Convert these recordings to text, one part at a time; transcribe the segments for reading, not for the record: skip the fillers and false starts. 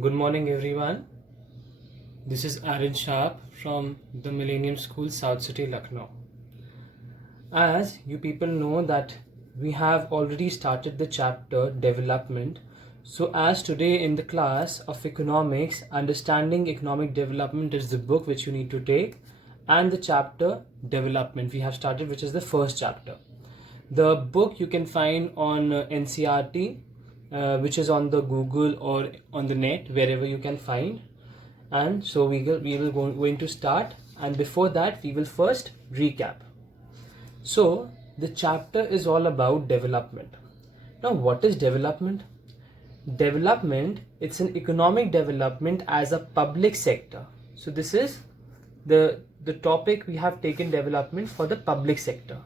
Good morning, everyone. This is Aaron Sharp from the Millennium School, South City, Lucknow. As you people know that we have already started the chapter development. So as today in the class of economics, understanding economic development is the book which you need to take, and the chapter development we have started, which is the first chapter. The book you can find on NCRT, which is on the Google or on the net, wherever you can find. And so going to start, and before that we will first recap. So the chapter is all about development. Now, what is development? Development, it's an economic development as a public sector. So this is the topic we have taken, development for the public sector.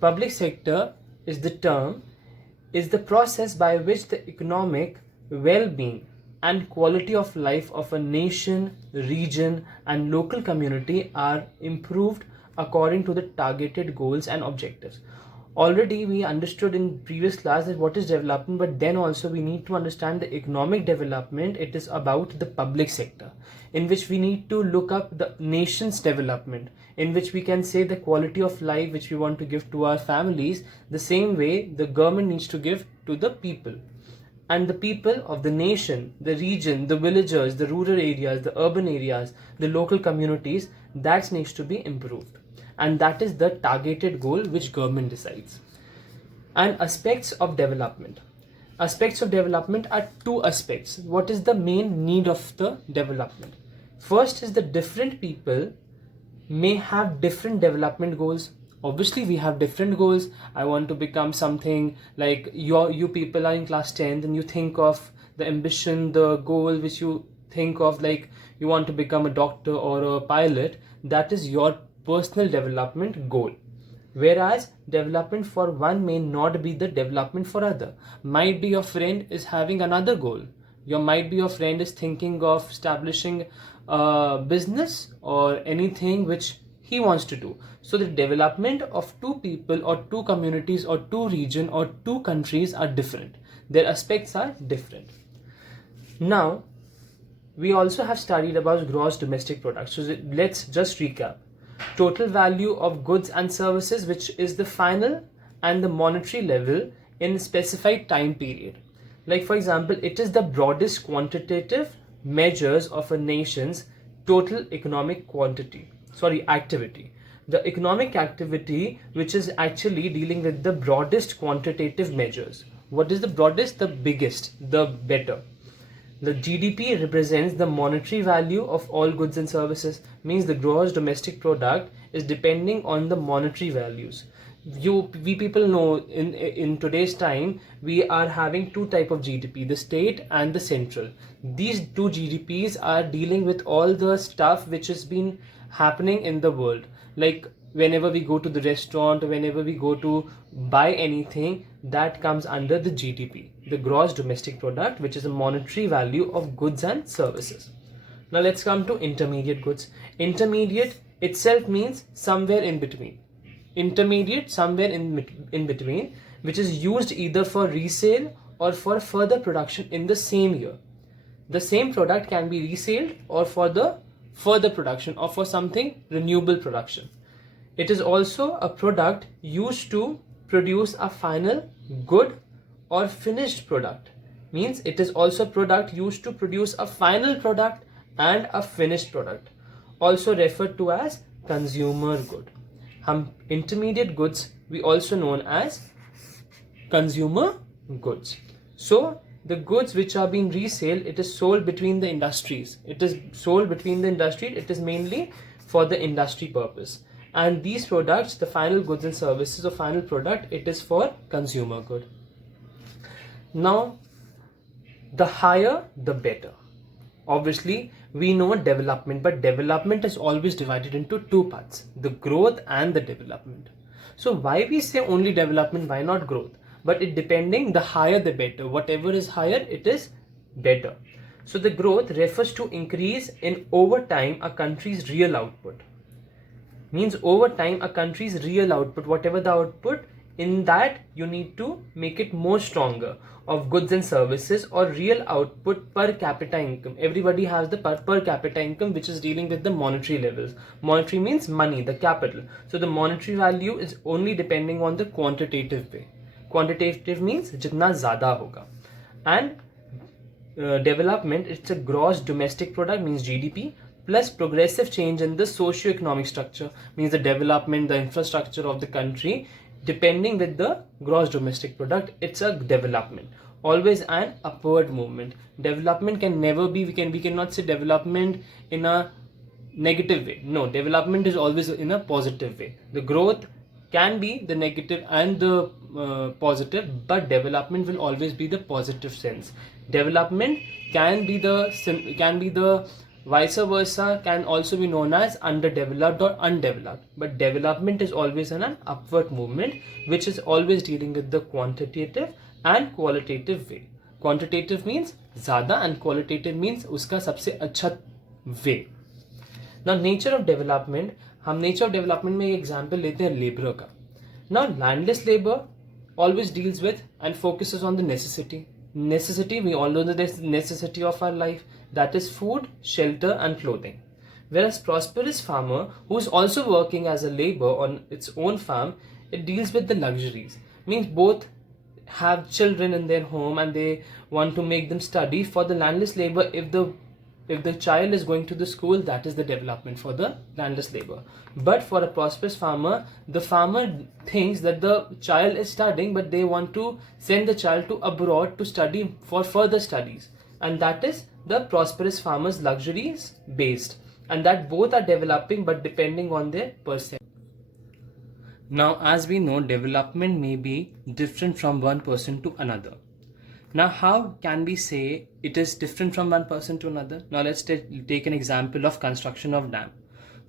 Public sector is the process by which the economic well-being and quality of life of a nation, region, and local community are improved according to the targeted goals and objectives. Already we understood in previous class that what is development, but then also we need to understand the economic development. It is about the public sector, in which we need to look up the nation's development, in which we can say the quality of life which we want to give to our families, the same way the government needs to give to the people. And the people of the nation, the region, the villagers, the rural areas, the urban areas, the local communities, that needs to be improved. And that is the targeted goal which government decides. And aspects of development. Aspects of development are two aspects. What is the main need of the development? First is the different people may have different development goals. Obviously we have different goals. I want to become something like you people are in class 10th and you think of the ambition, the goal which you think of, like you want to become a doctor or a pilot. That is your personal development goal. Whereas development for one may not be the development for other. Might be your friend is having another goal. Might be your friend is thinking of establishing a business or anything which he wants to do. So the development of two people or two communities or two regions or two countries are different. Their aspects are different. Now, we also have studied about gross domestic product. So let's just recap. Total value of goods and services, which is the final and the monetary level in specified time period. Like for example, it is the broadest quantitative measures of a nation's total economic activity. The economic activity which is actually dealing with the broadest quantitative measures. What is the broadest? The biggest, the better. The GDP represents the monetary value of all goods and services, means the gross domestic product is depending on the monetary values. We people know in today's time we are having two type of GDP, the state and the central. These two GDPs are dealing with all the stuff which has been happening in the world. Like whenever we go to the restaurant, whenever we go to buy anything, that comes under the GDP, the gross domestic product, which is a monetary value of goods and services. Now let's come to intermediate goods. Intermediate itself means somewhere in between. Intermediate, somewhere in between, which is used either for resale or for further production in the same year. The same product can be resold or for the further production or for something renewable production. It is also a product used to produce a final good or finished product. Means it is also a product used to produce a final product and a finished product. Also referred to as consumer good. Intermediate goods we also known as consumer goods. So the goods which are being resale, it is sold between the industries. It is mainly for the industry purpose. And these products, the final goods and services or final product, it is for consumer good. Now, the higher, the better. Obviously, we know development, but development is always divided into two parts, the growth and the development. So why we say only development, why not growth? But it depending, the higher the better. Whatever is higher, it is better. So the growth refers to increase in over time a country's real output. Means over time a country's real output, whatever the output, In that, you need to make it more stronger of goods and services or real output per capita income. Everybody has the per capita income, which is dealing with the monetary levels. Monetary means money, the capital. So the monetary value is only depending on the quantitative way. Quantitative means jitna zyada hoga. And development, it's a gross domestic product, means GDP, plus progressive change in the socio-economic structure, means the development, the infrastructure of the country, depending with the gross domestic product. It's a development, always an upward movement. Development can never be, we cannot say development in a negative way. No, development is always in a positive way. The growth can be the negative and the positive, but development will always be the positive sense. Development can be the vice versa, can also be known as underdeveloped or undeveloped, but development is always an upward movement, which is always dealing with the quantitative and qualitative way. Quantitative means ज़्यादा and qualitative means उसका सबसे अच्छा way. Now nature of development, हम nature of development में example लेते हैं labor का. Now landless labor always deals with and focuses on the necessity. Necessity, we all know the necessity of our life, that is food, shelter and clothing. Whereas prosperous farmer, who is also working as a labor on its own farm, it deals with the luxuries. Means both have children in their home and they want to make them study. For the landless labor, if the child is going to the school, that is the development for the landless labor. But for a prosperous farmer, the farmer thinks that the child is studying, but they want to send the child to abroad to study for further studies, and that is the prosperous farmer's luxuries based, and that both are developing but depending on their perception. Now, as we know, development may be different from one person to another. Now, how can we say it is different from one person to another? Now, let's take an example of construction of dam.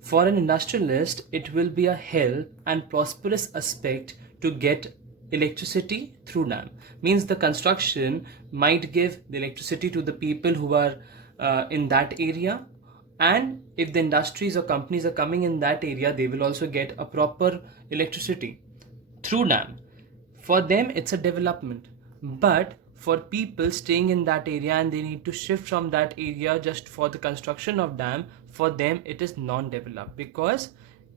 For an industrialist, it will be a help and prosperous aspect to get electricity through dam. Means the construction might give the electricity to the people who are in that area, and if the industries or companies are coming in that area, they will also get a proper electricity through dam. For them, it's a development. But for people staying in that area and they need to shift from that area just for the construction of dam, for them it is non-developed, because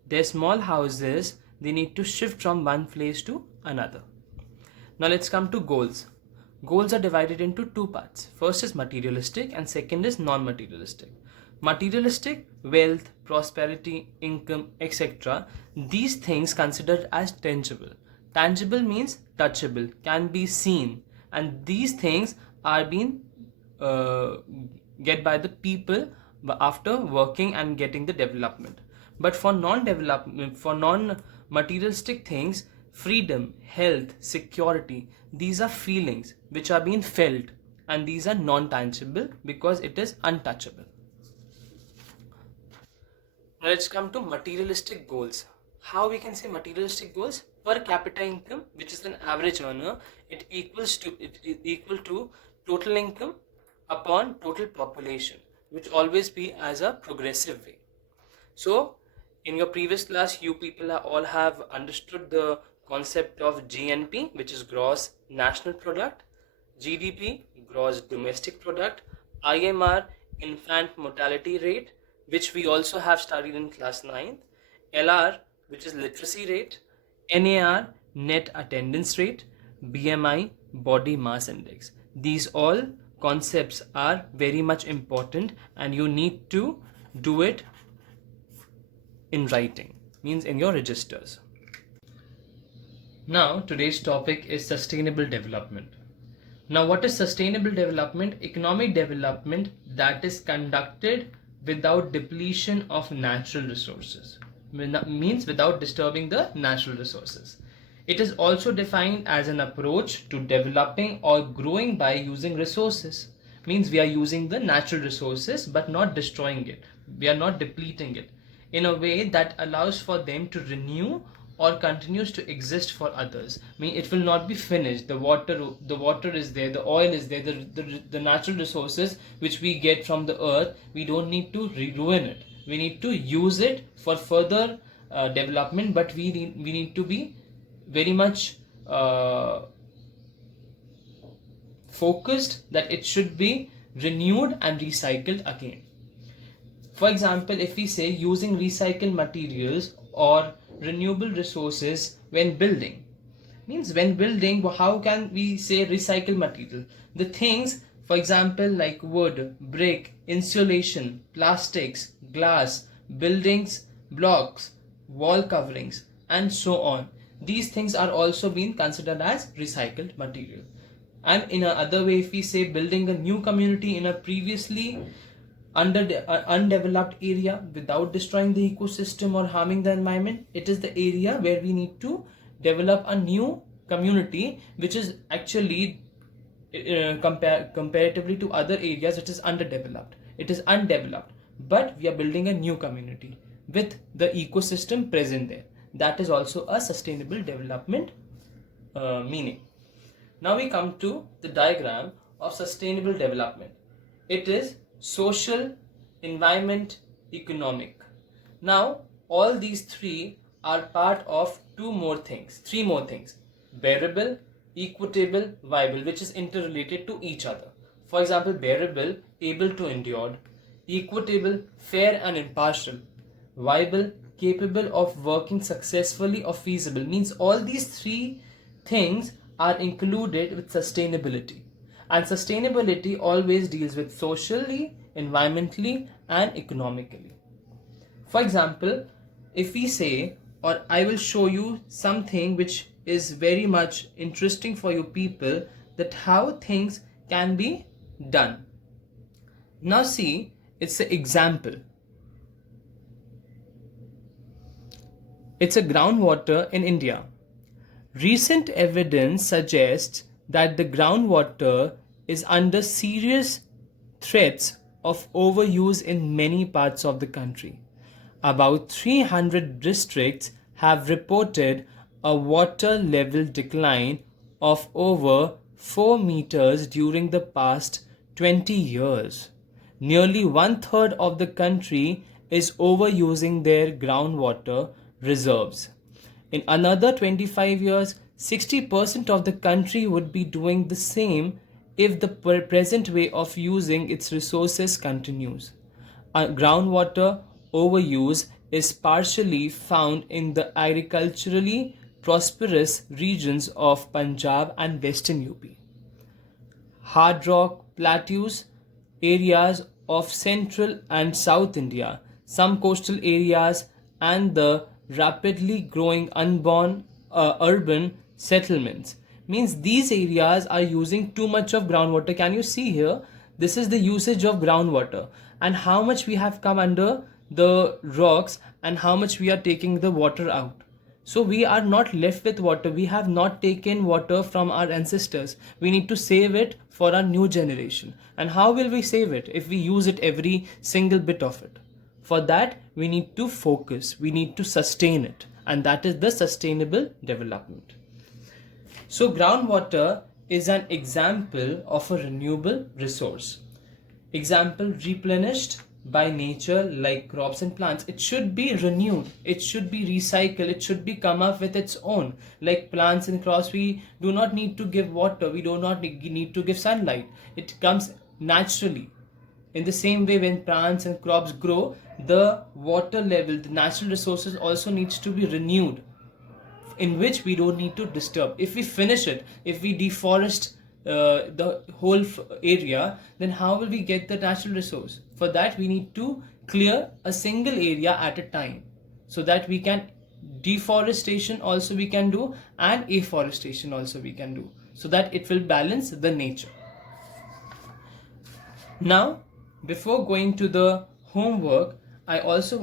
their small houses, they need to shift from one place to another. Now let's come to goals. Goals are divided into two parts. First is materialistic and second is non-materialistic. Materialistic, wealth, prosperity, income, etc. These things considered as tangible. Tangible means touchable, can be seen, and these things are being get by the people after working and getting the development. But for non-development, for non-materialistic things, freedom, health, security, these are feelings which are being felt, and these are non-tangible because it is untouchable. Now let's come to materialistic goals. How we can say materialistic goals? Per capita income, which is an average earner, it is equal to total income upon total population, which always be as a progressive way. So in your previous class, you people all have understood the concept of GNP, which is gross national product, GDP, gross domestic product, IMR, infant mortality rate, which we also have studied in class 9th, LR, which is literacy rate, NAR, net attendance rate, BMI, body mass index. These all concepts are very much important and you need to do it in writing, means in your registers. Now today's topic is sustainable development. Now what is sustainable development? Economic development that is conducted without depletion of natural resources, means without disturbing the natural resources. It is also defined as an approach to developing or growing by using resources, means we are using the natural resources but not destroying it, we are not depleting it, in a way that allows for them to renew or continues to exist for others. I mean, it will not be finished. The water is there, the oil is there, the natural resources which we get from the earth, we don't need to ruin it. We need to use it for further development, but we need to be very much focused that it should be renewed and recycled again. For example, if we say using recycled materials or renewable resources when building, means when building, how can we say recycled material? The things, for example, like wood, brick, insulation, plastics, glass, buildings, blocks, wall coverings, and so on. These things are also being considered as recycled material. And in another way, if we say building a new community in a previously undeveloped area without destroying the ecosystem or harming the environment, it is the area where we need to develop a new community which is actually comparatively to other areas it is underdeveloped. It is undeveloped, but we are building a new community with the ecosystem present there. That is also a sustainable development meaning. Now we come to the diagram of sustainable development. It is social, environment, economic. Now all these three are part of three more things: bearable, equitable, viable, which is interrelated to each other. For example, bearable, able to endure; equitable, fair and impartial; viable, capable of working successfully or feasible. Means all these three things are included with sustainability, and sustainability always deals with socially, environmentally and economically. For example, if we say, or I will show you something which is very much interesting for you people, that how things can be done. Now see, it's an example. It's a groundwater in India. Recent evidence suggests that the groundwater is under serious threats of overuse in many parts of the country. About 300 districts have reported a water level decline of over 4 meters during the past 20 years. Nearly 1/3 of the country is overusing their groundwater reserves. In another 25 years, 60% of the country would be doing the same if the present way of using its resources continues. Groundwater overuse is partially found in the agriculturally prosperous regions of Punjab and Western UP. Hard rock plateaus, areas of central and South India, some coastal areas, and the rapidly growing urban settlements. Means these areas are using too much of groundwater. Can you see here? This is the usage of groundwater and how much we have come under the rocks and how much we are taking the water out. So we are not left with water. We have not taken water from our ancestors. We need to save it for our new generation. And how will we save it if we use it every single bit of it? For that, we need to focus. We need to sustain it. And that is the sustainable development. So groundwater is an example of a renewable resource. Example, replenished by nature like crops and plants. It should be renewed, it should be recycled, it should be come up with its own. Like plants and crops, we do not need to give water, we do not need to give sunlight. It comes naturally. In the same way, when plants and crops grow, the water level, the natural resources also needs to be renewed, in which we don't need to disturb. If we finish it, if we deforest the whole area, then how will we get the natural resource? For that, we need to clear a single area at a time, so that we can deforestation also we can do and afforestation also we can do, so that it will balance the nature. Now, before going to the homework, I also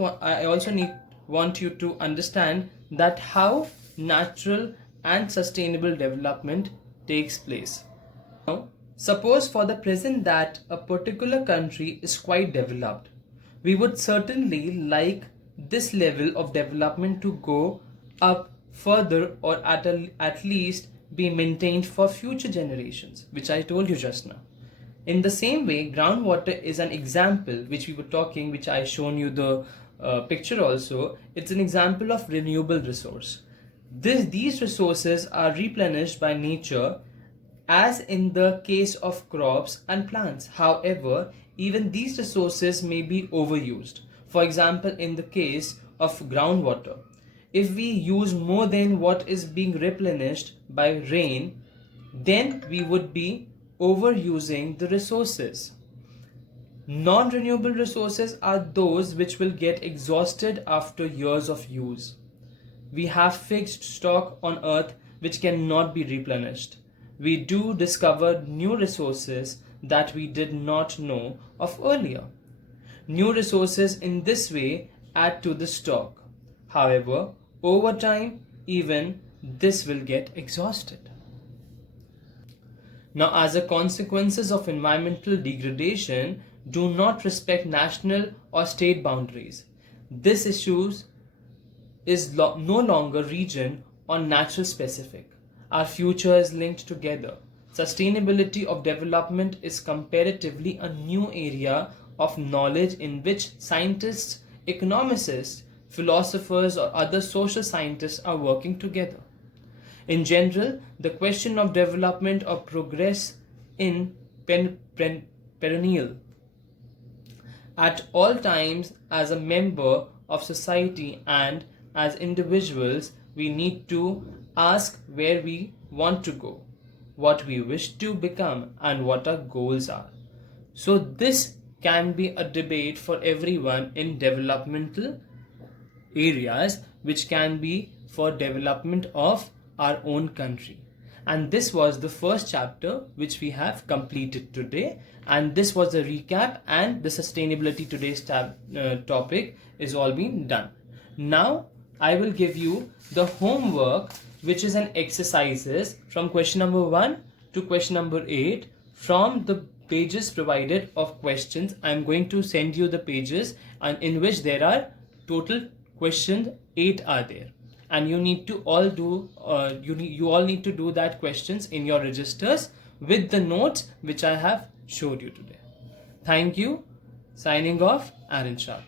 want you to understand that how natural and sustainable development takes place. Now, suppose for the present that a particular country is quite developed. We would certainly like this level of development to go up further, or at least be maintained for future generations, which I told you just now. In the same way, groundwater is an example which we were talking, which I shown you the picture also. It's an example of renewable resource. These resources are replenished by nature, as in the case of crops and plants. However, even these resources may be overused. For example, in the case of groundwater, if we use more than what is being replenished by rain, then we would be overusing the resources. Non-renewable resources are those which will get exhausted after years of use. We have fixed stock on earth which cannot be replenished. We do discover new resources that we did not know of earlier. New resources in this way add to the stock. However, over time, even this will get exhausted. Now, as a consequences of environmental degradation, do not respect national or state boundaries. This issue is no longer region or natural specific. Our future is linked together. Sustainability of development is comparatively a new area of knowledge in which scientists, economists, philosophers, or other social scientists are working together. In general, the question of development or progress in perennial. At all times, as a member of society and as individuals, we need to ask where we want to go, what we wish to become, and what our goals are. So this can be a debate for everyone in developmental areas, which can be for development of our own country. And this was the first chapter which we have completed today, and this was a recap, and the sustainability today's topic is all been done. Now I will give you the homework, which is an exercises from question number 1 to question number 8 from the pages provided of questions. I am going to send you the pages, and in which there are total questions 8 are there, and you need to all do you all need to do that questions in your registers with the notes which I have showed you today. Thank you. Signing off, Aaron Shah.